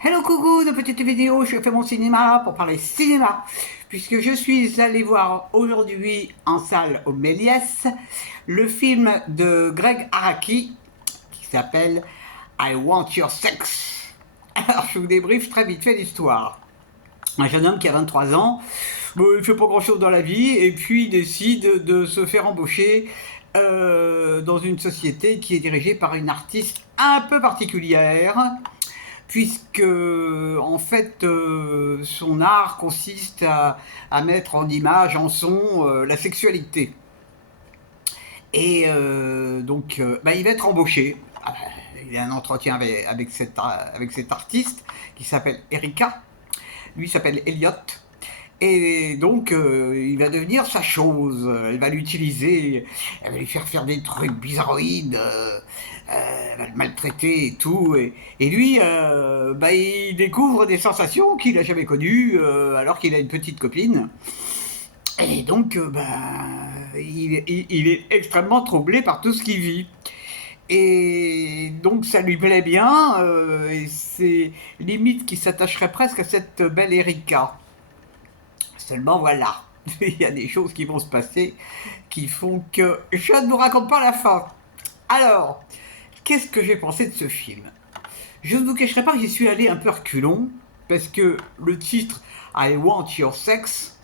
Hello coucou, de petite vidéo, je fais mon cinéma pour parler cinéma, puisque je suis allé voir aujourd'hui en salle au Méliès le film de Greg Araki qui s'appelle I Want Your Sex. Alors je vous débriefe très vite fait l'histoire. Un jeune homme qui a 23 ans, il fait pas grand chose dans la vie et puis il décide de se faire embaucher dans une société qui est dirigée par une artiste un peu particulière puisque en fait son art consiste à mettre en image, en son, la sexualité. Et il va être embauché. Il a un entretien avec cet artiste qui s'appelle Erika. Lui s'appelle Elliot. Et donc, il va devenir sa chose. Elle va l'utiliser, elle va lui faire des trucs bizarroïdes, elle va le maltraiter et tout. Et lui, il découvre des sensations qu'il n'a jamais connues, alors qu'il a une petite copine. Et donc, il est extrêmement troublé par tout ce qu'il vit. Et donc ça lui plaît bien, et c'est limite qu'il s'attacherait presque à cette belle Erika. Seulement voilà, il y a des choses qui vont se passer qui font que je ne vous raconte pas la fin. Alors, qu'est-ce que j'ai pensé de ce film? Je ne vous cacherai pas que j'y suis allé un peu reculon, parce que le titre I Want Your Sex,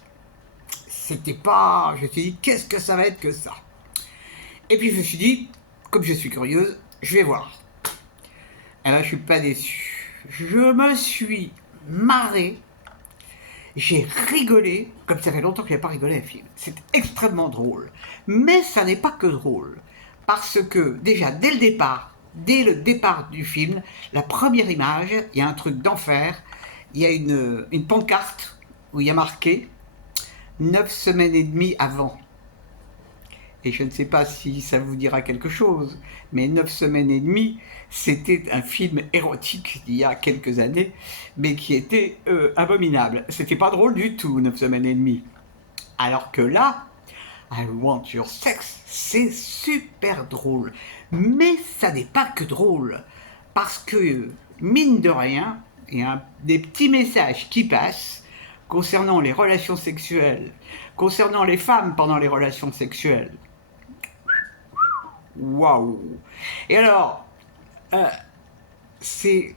c'était pas... Je me suis dit, qu'est-ce que ça va être que ça? Et puis je me suis dit, comme je suis curieuse, je vais voir. Et là, je suis pas déçu. Je me suis marré. J'ai rigolé, comme ça fait longtemps que je n'ai pas rigolé à un film. C'est extrêmement drôle. Mais ça n'est pas que drôle. Parce que, déjà, dès le départ du film, la première image, il y a un truc d'enfer. Il y a une pancarte où il y a marqué 9 semaines et demie avant. Et je ne sais pas si ça vous dira quelque chose, mais 9 semaines et demie, c'était un film érotique d'il y a quelques années, mais qui était abominable. C'était pas drôle du tout, 9 semaines et demie. Alors que là, I Want Your Sex, c'est super drôle. Mais ça n'est pas que drôle, parce que, mine de rien, il y a des petits messages qui passent concernant les relations sexuelles, concernant les femmes pendant les relations sexuelles. Waouh! Et alors, euh, c'est,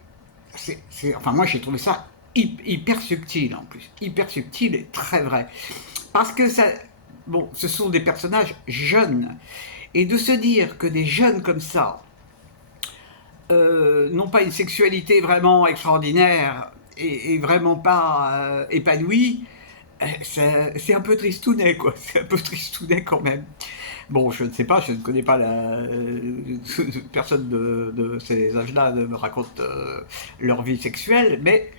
enfin moi j'ai trouvé ça hyper subtil en plus, hyper subtil et très vrai, parce que ça, bon, ce sont des personnages jeunes, et de se dire que des jeunes comme ça n'ont pas une sexualité vraiment extraordinaire et vraiment pas épanouie, c'est un peu tristounet, quoi. C'est un peu tristounet quand même. Bon, je ne sais pas, je ne connais pas personne de ces âges-là ne me raconte leur vie sexuelle, mais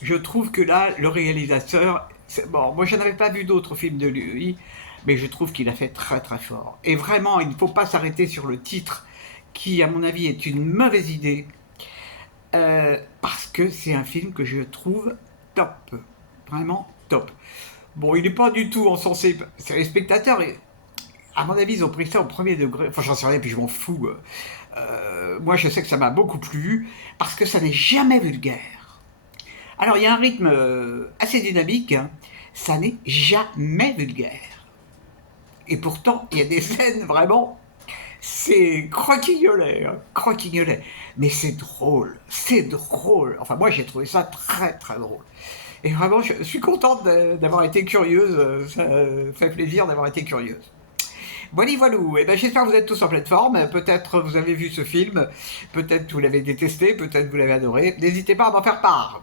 je trouve que là, le réalisateur, bon, moi je n'avais pas vu d'autres films de lui, mais je trouve qu'il a fait très très fort. Et vraiment, il ne faut pas s'arrêter sur le titre, qui à mon avis est une mauvaise idée, parce que c'est un film que je trouve top, vraiment top. Bon, il n'est pas du tout encensé, c'est les spectateurs, à mon avis, ils ont pris ça au premier degré. Enfin, j'en sais rien, puis je m'en fous. Moi, je sais que ça m'a beaucoup plu, parce que ça n'est jamais vulgaire. Alors, il y a un rythme assez dynamique, hein. Ça n'est jamais vulgaire. Et pourtant, il y a des scènes vraiment... C'est croquignolet, hein, croquignolet. Mais c'est drôle, c'est drôle. Enfin, moi, j'ai trouvé ça très, très drôle. Et vraiment, je suis contente d'avoir été curieuse. Ça fait plaisir d'avoir été curieuse. Voilà, voilà. Et ben, j'espère que vous êtes tous en pleine forme. Peut-être vous avez vu ce film, peut-être vous l'avez détesté, peut-être vous l'avez adoré. N'hésitez pas à m'en faire part.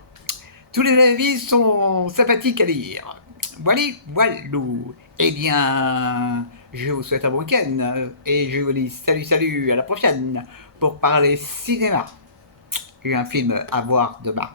Tous les avis sont sympathiques à lire. Voilà, voilà. Eh bien, je vous souhaite un bon week-end et je vous dis salut, salut, à la prochaine pour parler cinéma. J'ai un film à voir demain.